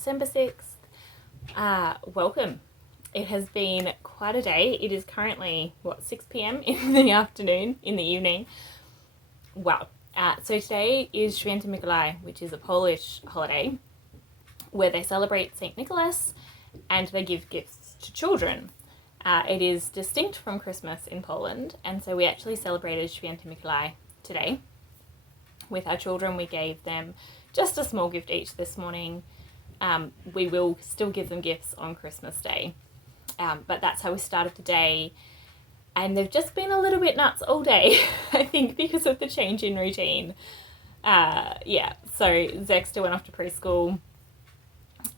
December 6th. Welcome. It has been quite a day. It is currently, 6 p.m. in the afternoon, in the evening. Wow. So today is Święty Mikołaj, which is a Polish holiday where they celebrate St. Nicholas and they give gifts to children. It is distinct from Christmas in Poland, and so we actually celebrated Święty Mikołaj today with our children. We gave them just a small gift each this morning. We will still give them gifts on Christmas Day, but that's how we started the day. And they've just been a little bit nuts all day, I think, because of the change in routine. So Zexter went off to preschool,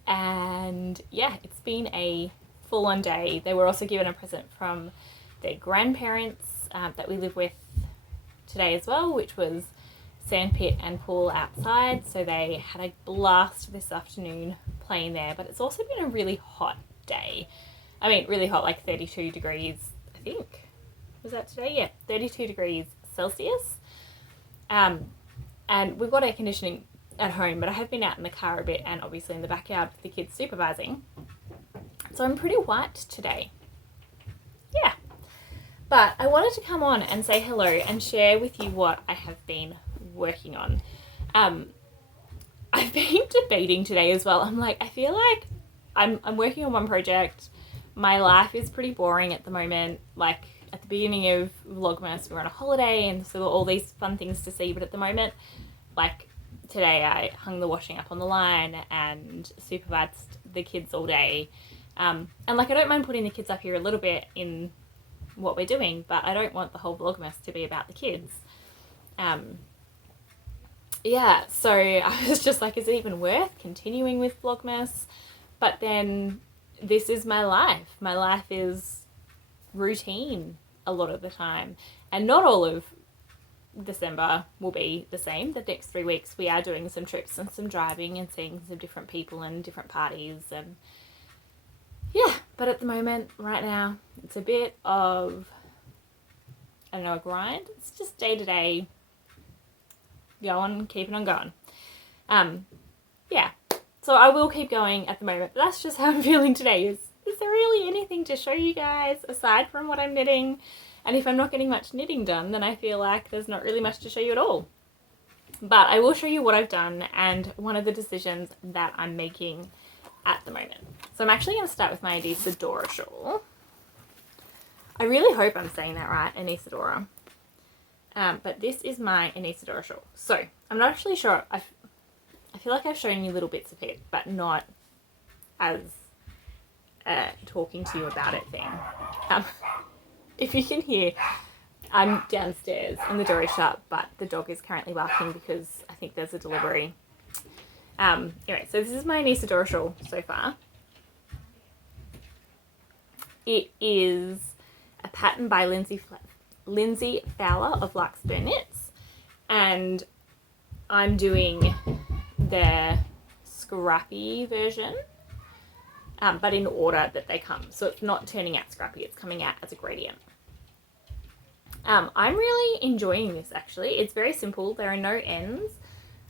and it's been a full-on day. They were also given a present from their grandparents that we live with today as well, which was sandpit and pool outside. So they had a blast this afternoon playing there, but it's also been a really hot day. I mean, really hot, like 32 degrees, I think. Was that today? Yeah, 32 degrees Celsius. And we've got air conditioning at home, but I have been out in the car a bit and obviously in the backyard with the kids supervising. So I'm pretty white today. Yeah. But I wanted to come on and say hello and share with you what I have been working on. I've been debating today as well. I'm like, I feel like I'm working on one project. My life is pretty boring at the moment. Like, at the beginning of Vlogmas, we were on a holiday and so all these fun things to see. But at the moment, like today, I hung the washing up on the line and supervised the kids all day. And like, I don't mind putting the kids up here a little bit in what we're doing, but I don't want the whole Vlogmas to be about the kids. So I was just like, is it even worth continuing with Vlogmas? But then this is my life. My life is routine a lot of the time, and not all of December will be the same. The next 3 weeks we are doing some trips and some driving and seeing some different people and different parties, and but at the moment right now it's a bit of, I don't know, a grind. It's just day to day going, keeping on going. So I will keep going at the moment, but that's just how I'm feeling today. Is there really anything to show you guys aside from what I'm knitting? And if I'm not getting much knitting done, then I feel like there's not really much to show you at all. But I will show you what I've done and one of the decisions that I'm making at the moment. So I'm actually going to start with my Anisadora shawl. I really hope I'm saying that right, Anisadora. But this is my Anisadora shawl. So I'm not actually sure. I feel like I've shown you little bits of it, but not as talking to you about it thing. If you can hear, I'm downstairs and the door is shut, but the dog is currently barking because I think there's a delivery. Anyway, so this is my Anisadora shawl so far. It is a pattern by Lindsay Fowler of Larkspur Knits, and I'm doing the scrappy version, but in order that they come. So it's not turning out scrappy, it's coming out as a gradient. I'm really enjoying this actually. It's very simple. There are no ends.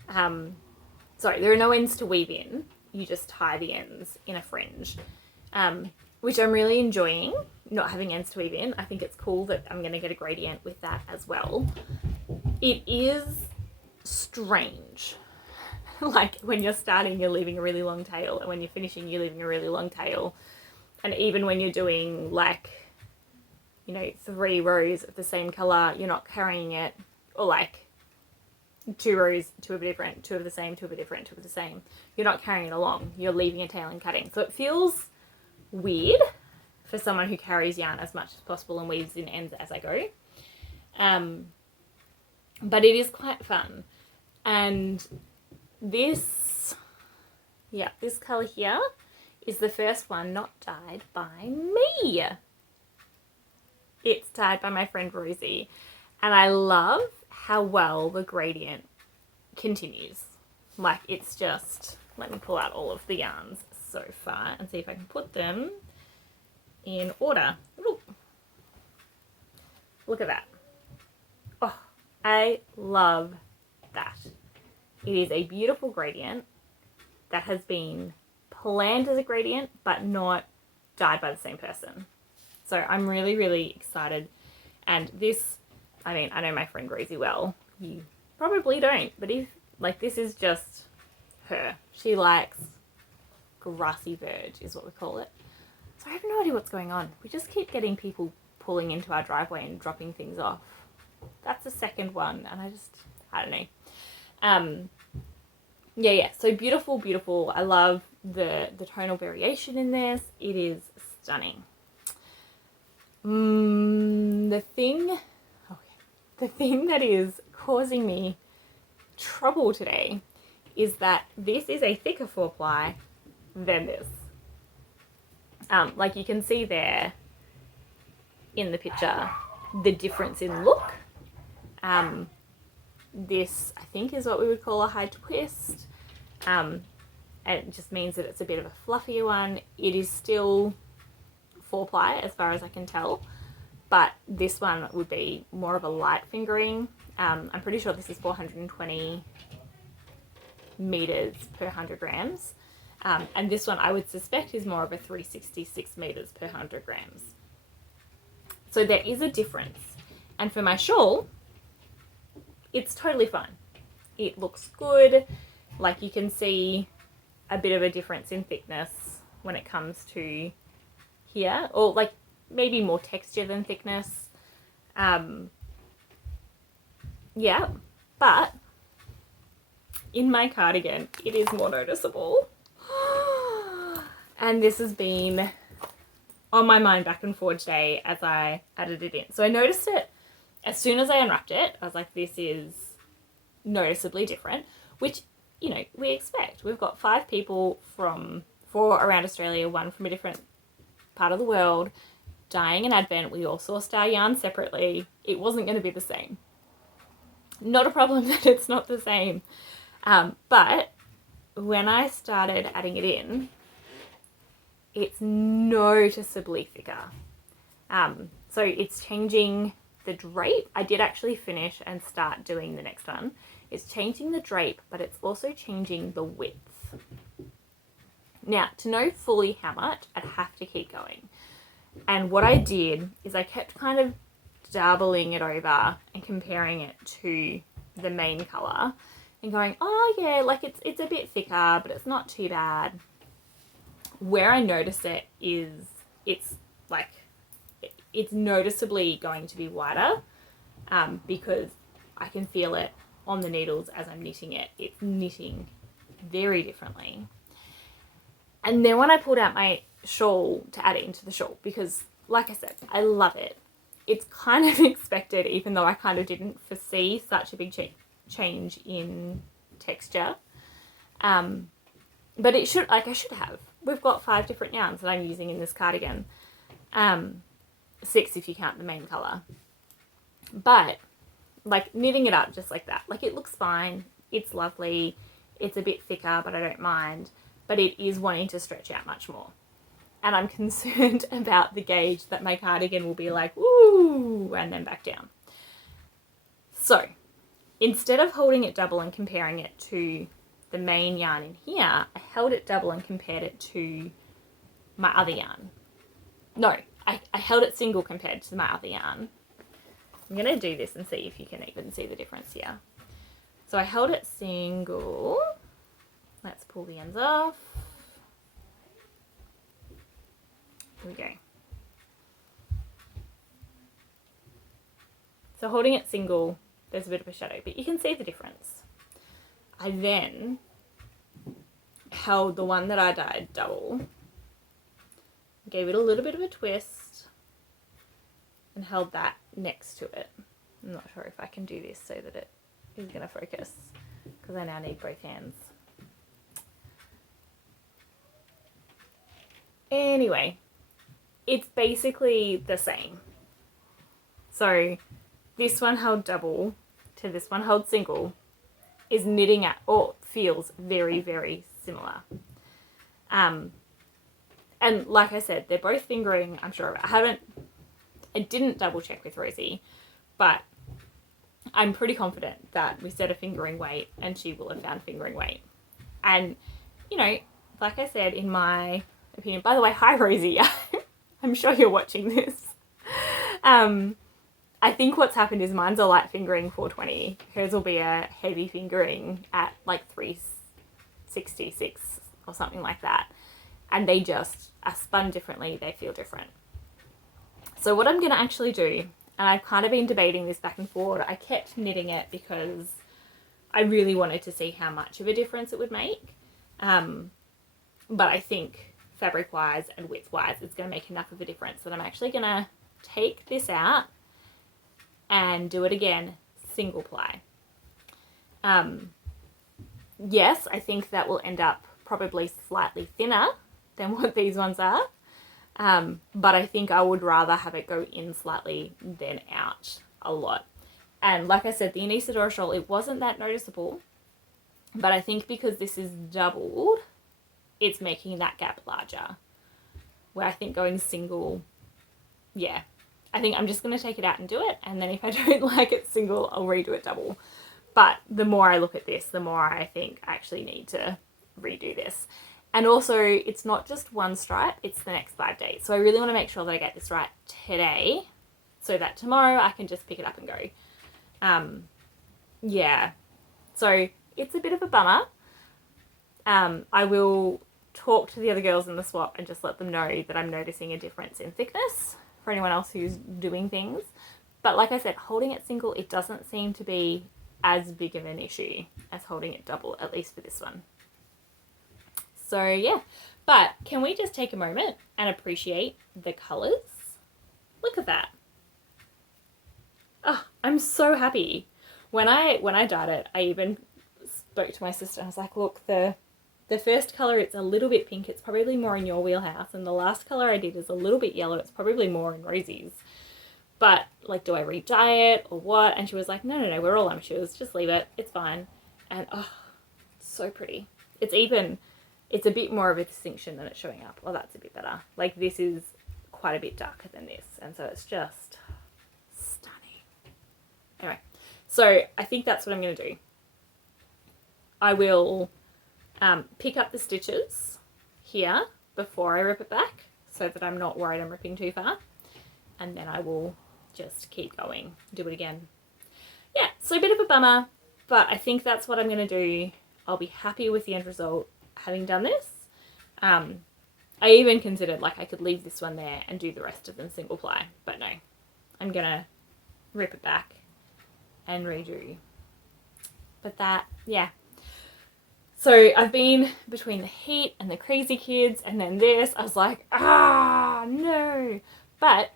There are no ends to weave in. You just tie the ends in a fringe, which I'm really enjoying, not having ends to weave in. I think it's cool that I'm going to get a gradient with that as well. It is strange. Like, when you're starting, you're leaving a really long tail, and when you're finishing, you're leaving a really long tail. And even when you're doing, like, 3 rows of the same colour, you're not carrying it, or like 2 rows, 2 of different, 2 of the same, 2 of a different, 2 of the same. You're not carrying it along. You're leaving a tail and cutting. So it feels weird for someone who carries yarn as much as possible and weaves in ends as I go. But it is quite fun. And this colour here is the first one not dyed by me. It's dyed by my friend Rosie. And I love how well the gradient continues. Like, it's just, let me pull out all of the yarns so far and see if I can put them in order. Ooh. Look at that. Oh, I love that. It is a beautiful gradient that has been planned as a gradient, but not dyed by the same person. So I'm really, really excited. And this, I mean, I know my friend Rosie well. You probably don't, but if, like, this is just her. She likes grassy verge is what we call it. So I have no idea what's going on. We just keep getting people pulling into our driveway and dropping things off. That's the second one, and I don't know. Yeah, so beautiful, beautiful. I love the tonal variation in this. It is stunning. The thing that is causing me trouble today is that this is a thicker 4-ply than this. Like you can see there in the picture, the difference in look. This, I think, is what we would call a high twist. And it just means that it's a bit of a fluffier one. It is still 4-ply as far as I can tell, but this one would be more of a light fingering. I'm pretty sure this is 420 meters per 100 grams. And this one I would suspect is more of a 366 meters per 100 grams. So there is a difference. And for my shawl, it's totally fine. It looks good. Like you can see a bit of a difference in thickness when it comes to here, or like maybe more texture than thickness. Yeah, but in my cardigan, it is more noticeable. And this has been on my mind back and forth today as I added it in. So I noticed it as soon as I unwrapped it. I was like, this is noticeably different, which, you know, we expect. We've got 5 people from 4 around Australia, 1 from a different part of the world, dyeing an Advent. We all sourced our yarn separately. It wasn't going to be the same. Not a problem that it's not the same. But when I started adding it in, it's noticeably thicker. So it's changing the drape. I did actually finish and start doing the next one. It's changing the drape, but it's also changing the width. Now, to know fully how much, I'd have to keep going. And what I did is I kept kind of doubling it over and comparing it to the main colour and going, oh yeah, like it's a bit thicker, but it's not too bad. Where I notice it is it's noticeably going to be wider, because I can feel it on the needles as I'm knitting it. It's knitting very differently. And then when I pulled out my shawl to add it into the shawl, because like I said, I love it. It's kind of expected, even though I kind of didn't foresee such a big change in texture. But it should, like I should have. We've got 5 different yarns that I'm using in this cardigan. 6 if you count the main colour. But like knitting it up just like that, like it looks fine. It's lovely. It's a bit thicker, but I don't mind. But it is wanting to stretch out much more. And I'm concerned about the gauge that my cardigan will be like, ooh, and then back down. So instead of holding it double and comparing it to the main yarn in here, I held it double and compared it to my other yarn. No, I held it single compared to my other yarn. I'm going to do this and see if you can even see the difference here. So I held it single. Let's pull the ends off. Here we go. So holding it single, there's a bit of a shadow, but you can see the difference. I then held the one that I dyed double, gave it a little bit of a twist, and held that next to it. I'm not sure if I can do this so that it is going to focus, because I now need both hands. Anyway, it's basically the same. So this one held double to this one held single is knitting at, or feels very, very similar. And like I said, they're both fingering, I'm sure. I didn't double check with Rosie, but I'm pretty confident that we set a fingering weight and she will have found fingering weight. And, you know, like I said, in my opinion, by the way, hi Rosie, I'm sure you're watching this. I think what's happened is mine's a light fingering 420. Hers will be a heavy fingering at like 366 or something like that. And they just are spun differently. They feel different. So what I'm going to actually do, and I've kind of been debating this back and forward. I kept knitting it because I really wanted to see how much of a difference it would make. But I think fabric-wise and width-wise, it's going to make enough of a difference that I'm actually going to take this out and do it again, single ply. Yes, I think that will end up probably slightly thinner than what these ones are. But I think I would rather have it go in slightly than out a lot. And like I said, the Anisadora shawl, it wasn't that noticeable. But I think because this is doubled, it's making that gap larger. Where I think going single, yeah. I think I'm just going to take it out and do it. And then if I don't like it single, I'll redo it double. But the more I look at this, the more I think I actually need to redo this. And also, it's not just one stripe, it's the next 5 days. So I really want to make sure that I get this right today so that tomorrow I can just pick it up and go. Yeah. So it's a bit of a bummer. I will talk to the other girls in the swap and just let them know that I'm noticing a difference in thickness for anyone else who's doing things. But like I said, holding it single, it doesn't seem to be as big of an issue as holding it double, at least for this one. So yeah, but can we just take a moment and appreciate the colours? Look at that. Oh, I'm so happy. When I dyed it, I even spoke to my sister. I was like, look, the first colour, it's a little bit pink. It's probably more in your wheelhouse. And the last colour I did is a little bit yellow. It's probably more in Rosie's. But, like, do I re-dye it or what? And she was like, no, we're all amateurs. Just leave it. It's fine. And, oh, it's so pretty. It's a bit more of a distinction than it's showing up. Well, that's a bit better. Like, this is quite a bit darker than this. And so it's just stunning. Anyway, so I think that's what I'm going to do. I will pick up the stitches here before I rip it back so that I'm not worried I'm ripping too far. And then I will just keep going, do it again. Yeah, so a bit of a bummer, but I think that's what I'm going to do. I'll be happy with the end result having done this. I even considered like I could leave this one there and do the rest of them single ply, but no, I'm going to rip it back and redo. But that, yeah. So I've been between the heat and the crazy kids and then this. I was like, no. But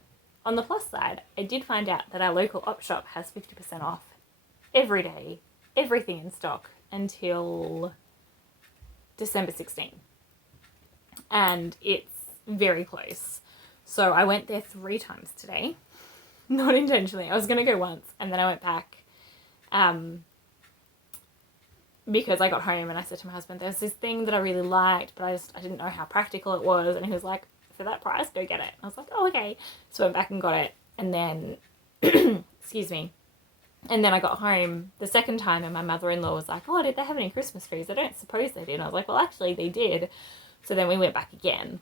on the plus side, I did find out that our local op shop has 50% off every day, everything in stock until December 16. And it's very close. So I went there 3 times today. Not intentionally. I was going to go once and then I went back. Because I got home and I said to my husband, there's this thing that I really liked, but I didn't know how practical it was. And he was like, for that price, go get it. I was like, oh, okay. So I went back and got it. And then, excuse me. And then I got home the second time and my mother-in-law was like, oh, did they have any Christmas trees? I don't suppose they did. And I was like, well, actually they did. So then we went back again.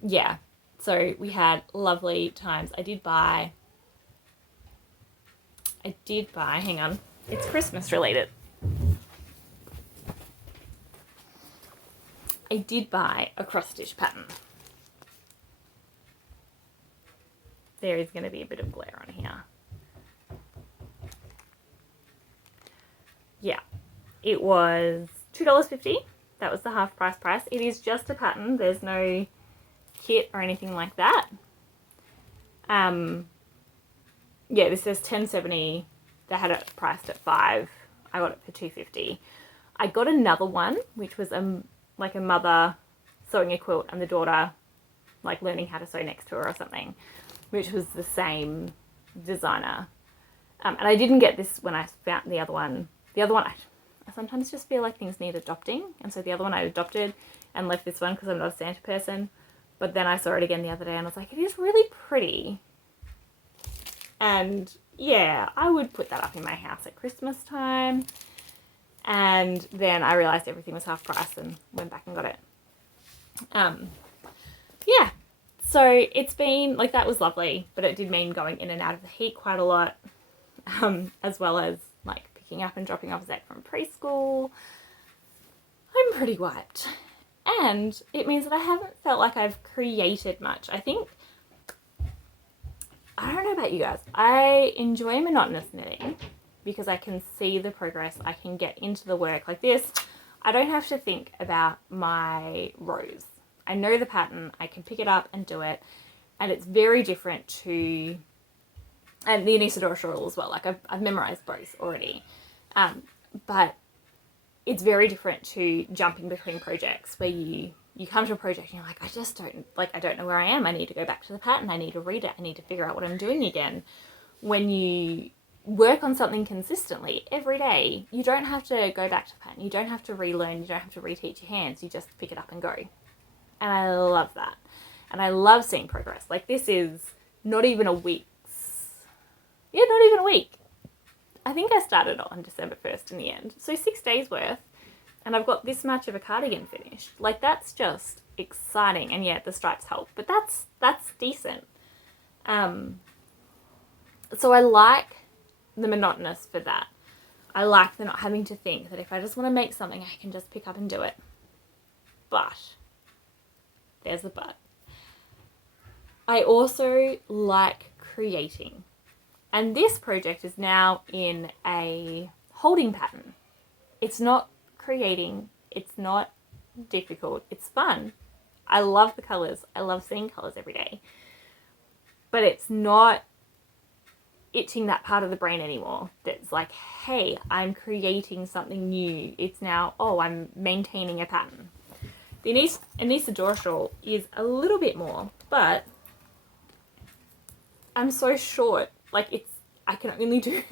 Yeah. So we had lovely times. I did buy, hang on. It's Christmas related. I did buy a cross stitch pattern. There is going to be a bit of glare on here. Yeah, it was $2.50. That was the half price. It is just a pattern. There's no kit or anything like that. Yeah, this says $10.70. They had it priced at $5. I got it for $2.50. I got another one, which was like a mother sewing a quilt and the daughter like learning how to sew next to her or something, which was the same designer. And I didn't get this when I found the other one. The other one, I sometimes just feel like things need adopting. And so the other one I adopted and left this one because I'm not a Santa person. But then I saw it again the other day and I was like, it is really pretty. And yeah, I would put that up in my house at Christmas time. And then I realised everything was half price and went back and got it. Yeah, so it's been, like, that was lovely, but it did mean going in and out of the heat quite a lot, as well as, like, picking up and dropping off Zach from preschool. I'm pretty wiped. And it means that I haven't felt like I've created much. I think, I don't know about you guys, I enjoy monotonous knitting because I can see the progress, I can get into the work like this. I don't have to think about my rows. I know the pattern, I can pick it up and do it, and it's very different to, and the Anisadora shawl as well, like I've memorised both already, but it's very different to jumping between projects where you come to a project and you're like, I don't know where I am, I need to go back to the pattern, I need to read it, I need to figure out what I'm doing again. When you work on something consistently every day, you don't have to go back to the pattern, you don't have to relearn, you don't have to reteach your hands, you just pick it up and go. And I love that. And I love seeing progress. Like, this is not even a week. Yeah, not even a week. I think I started on December 1st in the end. So 6 days worth. And I've got this much of a cardigan finished. Like, that's just exciting. And yeah, the stripes help. But that's decent. So I like the monotonous for that. I like the not having to think that if I just want to make something, I can just pick up and do it. But there's a but. I also like creating. And this project is now in a holding pattern. It's not creating. It's not difficult. It's fun. I love the colours. I love seeing colours every day. But it's not itching that part of the brain anymore. That's like, hey, I'm creating something new. It's now, oh, I'm maintaining a pattern. The Anisadora shawl is a little bit more, but I'm so short. Like, I can only do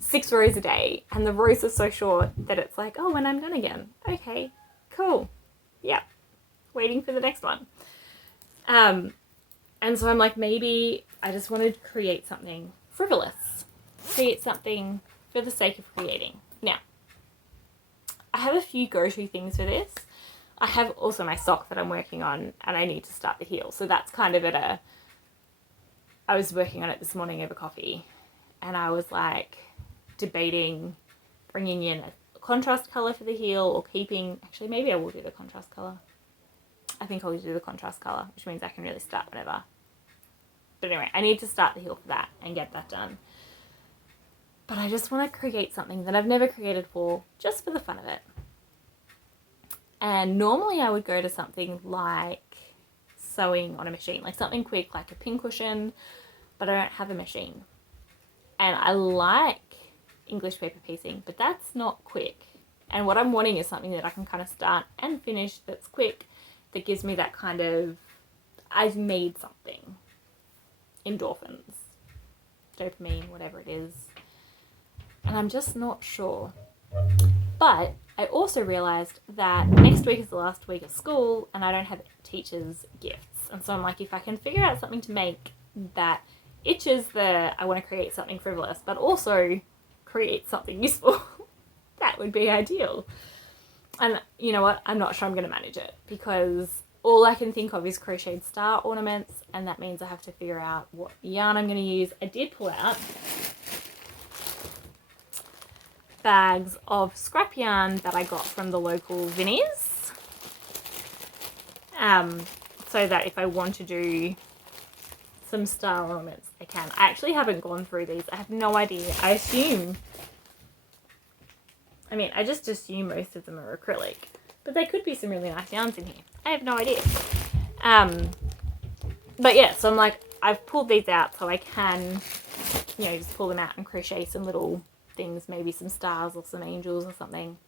6 rows a day, and the rows are so short that it's like, oh, when I'm done again. Okay, cool. Yep. Waiting for the next one. And so I'm like, maybe I just want to create something frivolous. Create something for the sake of creating. Now, I have a few go-to things for this. I have also my sock that I'm working on, and I need to start the heel. So that's kind of I was working on it this morning over coffee, and I was like debating bringing in a contrast colour for the heel or keeping, actually maybe I will do the contrast colour. I think I'll do the contrast colour, which means I can really start whenever. But anyway, I need to start the heel for that and get that done. But I just want to create something that I've never created for, just for the fun of it. And normally I would go to something like sewing on a machine, like something quick, like a pincushion, but I don't have a machine. And I like English paper piecing, but that's not quick. And what I'm wanting is something that I can kind of start and finish that's quick, that gives me that kind of, I've made something. Endorphins, dopamine, whatever it is. And I'm just not sure. But I also realised that next week is the last week of school and I don't have teachers' gifts. And so I'm like, if I can figure out something to make that itches the, I want to create something frivolous, but also create something useful, that would be ideal. And you know what? I'm not sure I'm going to manage it because all I can think of is crocheted star ornaments, and that means I have to figure out what yarn I'm going to use. I did pull out bags of scrap yarn that I got from the local Vinnies, so that if I want to do some star ornaments, I can. I actually haven't gone through these. I have no idea. I just assume most of them are acrylic, but there could be some really nice yarns in here. I have no idea. But yeah, so I'm like, I've pulled these out so I can, just pull them out and crochet some little things, maybe some stars or some angels or something,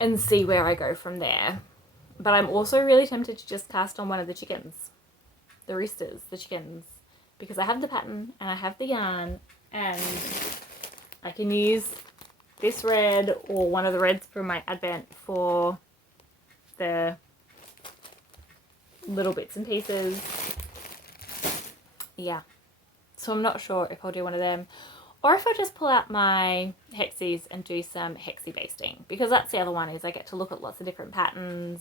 and see where I go from there. But I'm also really tempted to just cast on one of the chickens, the roosters, the chickens, because I have the pattern and I have the yarn, and I can use this red or one of the reds from my advent for the little bits and pieces. Yeah, so I'm not sure if I'll do one of them, Or if I just pull out my hexies and do some hexie basting, because that's the other one, is I get to look at lots of different patterns.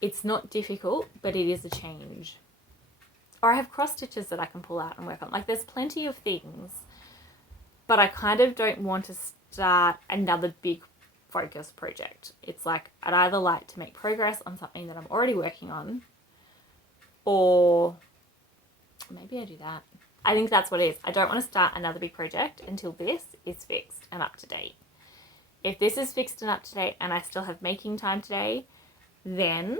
It's not difficult, but it is a change. Or I have cross stitches that I can pull out and work on. Like, there's plenty of things, but I kind of don't want to start another big focus project. It's like, I'd either like to make progress on something that I'm already working on, or maybe I do that. I think that's what it is. I don't want to start another big project until this is fixed and up to date. If this is fixed and up to date and I still have making time today, then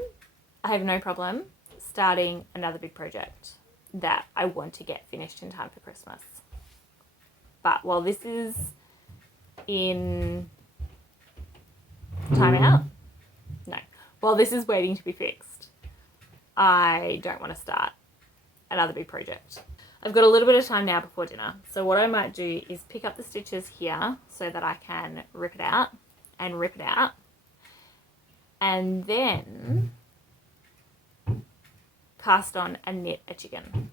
I have no problem starting another big project that I want to get finished in time for Christmas. But while this is in timeout, no. While this is waiting to be fixed, I don't want to start another big project. I've got a little bit of time now before dinner, so what I might do is pick up the stitches here so that I can rip it out, and then cast on and knit a chicken.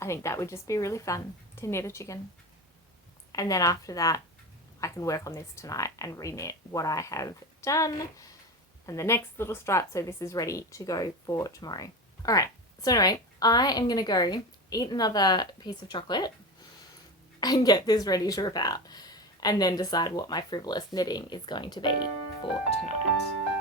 I think that would just be really fun, to knit a chicken. And then after that, I can work on this tonight and re-knit what I have done and the next little stripe, so this is ready to go for tomorrow. All right, so anyway, I am gonna go eat another piece of chocolate and get this ready to rip out, and then decide what my frivolous knitting is going to be for tonight.